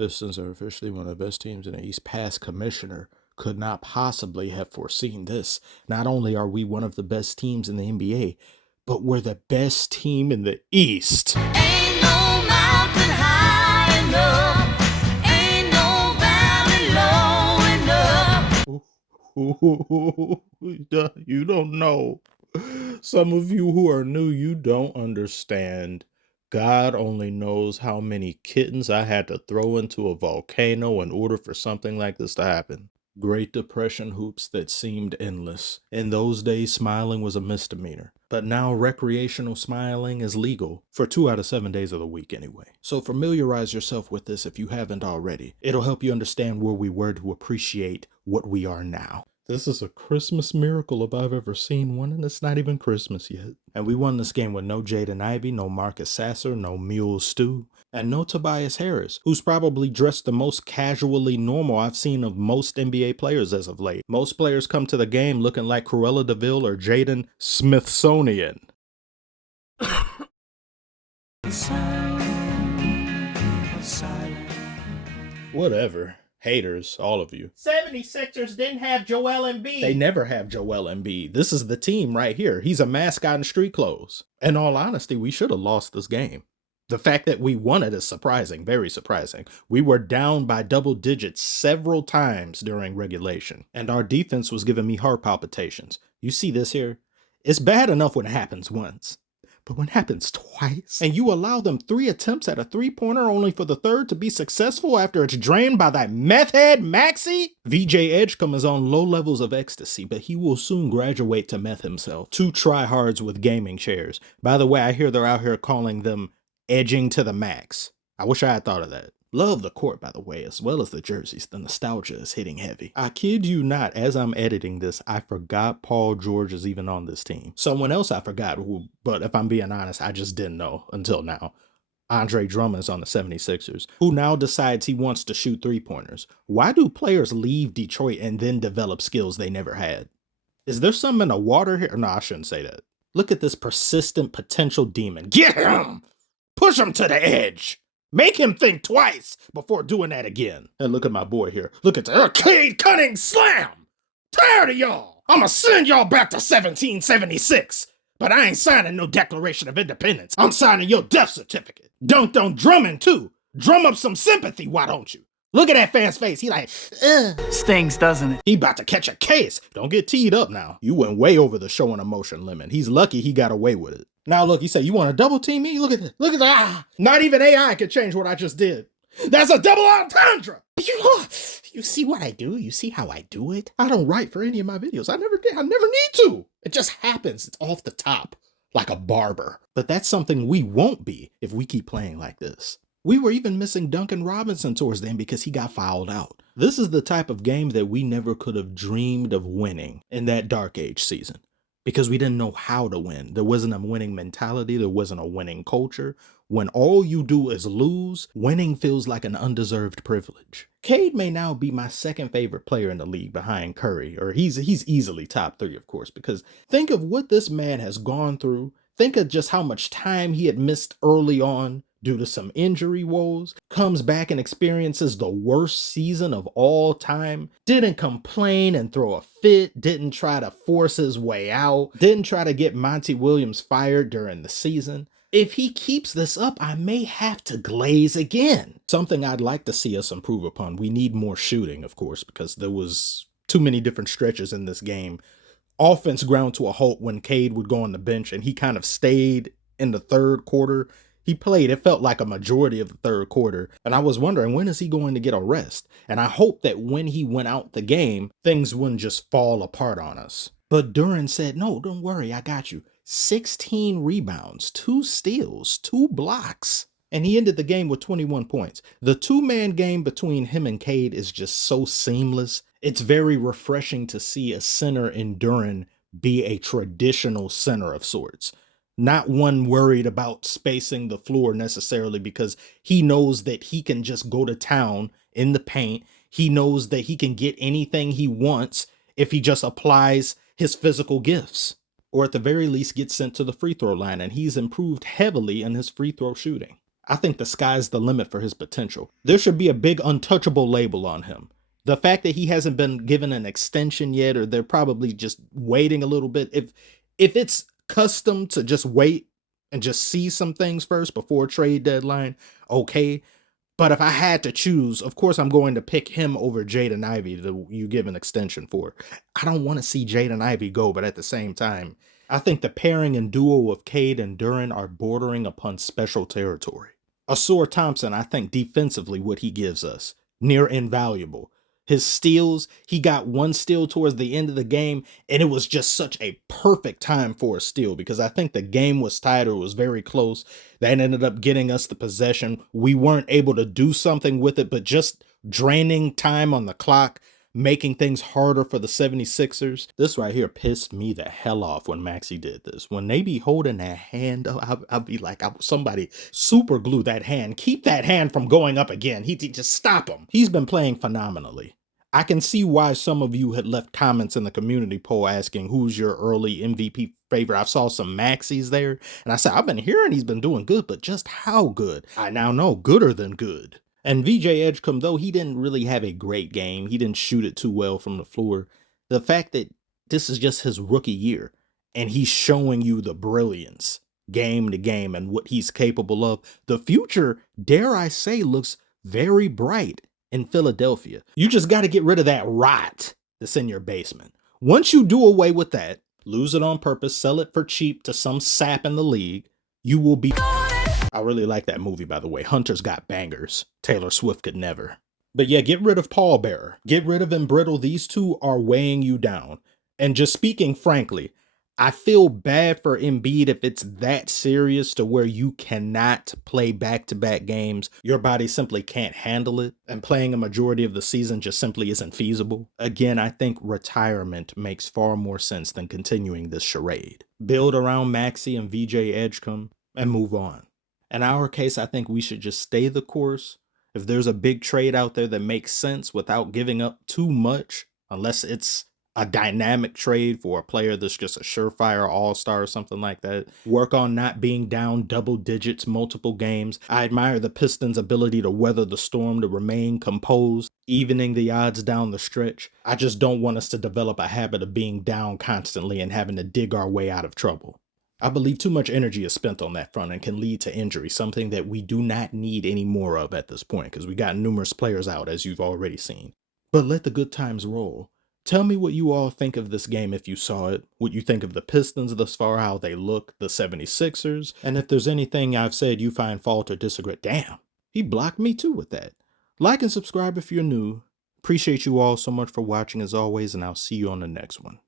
Pistons are officially one of the best teams in the East. Past commissioner could not possibly have foreseen this. Not only are we one of the best teams in the NBA, but we're the best team in the East. Ain't no mountain high enough. Ain't no valley low enough. You don't know. Some of you who are new, you don't understand. God only knows how many kittens I had to throw into a volcano in order for something like this to happen. Great Depression hoops that seemed endless. In those days, smiling was a misdemeanor. But now recreational smiling is legal for 2 out of 7 days of the week anyway. So familiarize yourself with this if you haven't already. It'll help you understand where we were to appreciate what we are now. This is a Christmas miracle if I've ever seen one, and it's not even Christmas yet. And we won this game with no Jaden Ivey, no Marcus Sasser, no Mule Stew, and no Tobias Harris, who's probably dressed the most casually normal I've seen of most NBA players as of late. Most players come to the game looking like Cruella DeVille or Jaden Smithsonian. Whatever. Haters, all of you. 76ers didn't have Joel Embiid. They never have Joel Embiid. This is the team right here. He's a mascot in street clothes. In all honesty, we should have lost this game. The fact that we won it is surprising, very surprising. We were down by double digits several times during regulation, and our defense was giving me heart palpitations. You see this here? It's bad enough when it happens once. But when it happens twice, and you allow them 3 attempts at a three-pointer only for the third to be successful after it's drained by that meth head Maxey? VJ Edgecombe is on low levels of ecstasy, but he will soon graduate to meth himself. 2 tryhards with gaming chairs. By the way, I hear they're out here calling them edging to the max. I wish I had thought of that. Love the court, by the way, as well as the jerseys. The nostalgia is hitting heavy. I kid you not, as I'm editing this, I forgot Paul George is even on this team. Someone else I forgot who, but if I'm being honest, I just didn't know until now. Andre Drummond's on the 76ers, who now decides he wants to shoot 3-pointers. Why do players leave Detroit and then develop skills they never had? Is there something in the water here? No, I shouldn't say that. Look at this persistent potential demon. Get him! Push him to the edge! Make him think twice before doing that again. And look at my boy here. Look at the Cade cutting slam. Tired of y'all. I'ma send y'all back to 1776. But I ain't signing no Declaration of Independence. I'm signing your death certificate. Dunked on Drummond too. Drum up some sympathy, why don't you? Look at that fan's face. He like, ugh. Stings, doesn't it? He about to catch a case. Don't get teed up now. You went way over the show and emotion limit. He's lucky he got away with it. Now look, you say, you want to double team me? Look at this. Look at that. Not even AI can change what I just did. That's a double entendre. You see what I do? You see how I do it? I don't write for any of my videos. I never did. I never need to. It just happens. It's off the top, like a barber. But that's something we won't be if we keep playing like this. We were even missing Duncan Robinson towards the end because he got fouled out. This is the type of game that we never could have dreamed of winning in that Dark Age season because we didn't know how to win. There wasn't a winning mentality. There wasn't a winning culture. When all you do is lose, winning feels like an undeserved privilege. Cade may now be my second favorite player in the league behind Curry, or he's easily top 3, of course, because think of what this man has gone through. Think of just how much time he had missed early on due to some injury woes, comes back and experiences the worst season of all time, didn't complain and throw a fit, didn't try to force his way out, didn't try to get Monty Williams fired during the season. If he keeps this up, I may have to glaze again. Something I'd like to see us improve upon. We need more shooting, of course, because there was too many different stretches in this game. Offense ground to a halt when Cade would go on the bench, and he kind of stayed in the third quarter. He played, it felt like a majority of the third quarter, and I was wondering, when is he going to get a rest? And I hope that when he went out the game, things wouldn't just fall apart on us. But Duran said, no, don't worry, I got you. 16 rebounds, 2 steals, 2 blocks. And he ended the game with 21 points. The 2-man game between him and Cade is just so seamless. It's very refreshing to see a center in Duran be a traditional center of sorts. Not one worried about spacing the floor necessarily because he knows that he can just go to town in the paint. He knows that he can get anything he wants if he just applies his physical gifts, or at the very least gets sent to the free throw line, and he's improved heavily in his free throw shooting. I think the sky's the limit for his potential. There should be a big untouchable label on him. The fact that he hasn't been given an extension yet, or they're probably just waiting a little bit. If it's custom to just wait and just see some things first before trade deadline, okay. But if I had to choose, of course I'm going to pick him over Jaden Ivey that you give an extension for. I don't want to see Jaden Ivey go, but at the same time, I think the pairing and duo of Cade and Duren are bordering upon special territory. Asur Thompson, I think defensively what he gives us, near invaluable. His steals, he got one steal towards the end of the game, and it was just such a perfect time for a steal because I think the game was tied or it was very close. That ended up getting us the possession. We weren't able to do something with it, but just draining time on the clock, making things harder for the 76ers. This right here pissed me the hell off when Maxey did this. When they be holding that hand up, I'll be like, somebody super glue that hand. Keep that hand from going up again. He just stop him. He's been playing phenomenally. I can see why some of you had left comments in the community poll asking who's your early MVP favorite. I saw some Maxies there, and I said, I've been hearing he's been doing good, but just how good? I now know gooder than good. And VJ Edgecombe, though he didn't really have a great game, he didn't shoot it too well from the floor. The fact that this is just his rookie year, and he's showing you the brilliance game to game and what he's capable of, the future, dare I say, looks very bright in Philadelphia. You just got to get rid of that rot that's in your basement. Once you do away with that, lose it on purpose, sell it for cheap to some sap in the league, you will be... I really like that movie, by the way. Hunter's Got Bangers. Taylor Swift could never. But yeah, get rid of Paul Bearer. Get rid of Embrittle. These two are weighing you down. And just speaking frankly, I feel bad for Embiid if it's that serious to where you cannot play back-to-back games. Your body simply can't handle it, and playing a majority of the season just simply isn't feasible. Again, I think retirement makes far more sense than continuing this charade. Build around Maxey and VJ Edgecombe and move on. In our case, I think we should just stay the course. If there's a big trade out there that makes sense without giving up too much, unless it's a dynamic trade for a player that's just a surefire all-star or something like that. Work on not being down double digits multiple games. I admire the Pistons' ability to weather the storm, to remain composed, evening the odds down the stretch. I just don't want us to develop a habit of being down constantly and having to dig our way out of trouble. I believe too much energy is spent on that front and can lead to injury, something that we do not need any more of at this point because we got numerous players out, as you've already seen. But let the good times roll. Tell me what you all think of this game if you saw it, what you think of the Pistons thus far, how they look, the 76ers, and if there's anything I've said you find fault or disagree. Damn, he blocked me too with that. Like and subscribe if you're new. Appreciate you all so much for watching as always, and I'll see you on the next one.